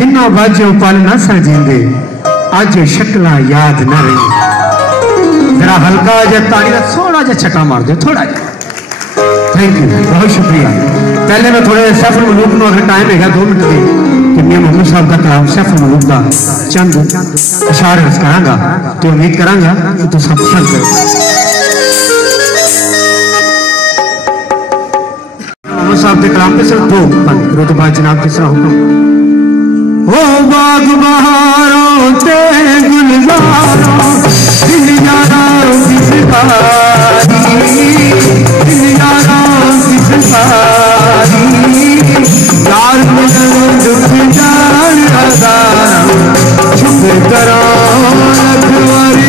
जिन्ना बाजो पल न सजेंदे आज शक्ला याद न रही। जरा हल्का जा ताली का थोड़ा जा छक्का मार दो, थोड़ा जा। थैंक यू, बहुत शुक्रिया। पहले मैं थोड़े सैफुल मलूक को अगर टाइम है 2 मिनट की कि मियां मोहम्मद साहब का कलाम सैफुल मलूक का चंद अशार अर्ज करांगा तो उम्मीद करांगा कि तुम सब पसंद करो। मोहम्मद साहब के कलाम के सिर्फ 2 बंद तो बाद जनाब किस तरह हुक्म। ओ बाग बहारों ते गुलजारों दिल यारों की सिपाही, दिल यारों की सिपाही, यार मिलो दुख जान हजारों छुप करो रखवारी।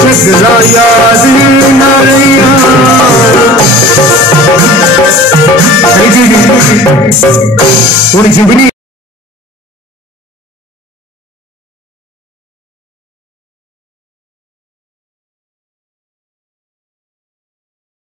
शक्ला याद न रही।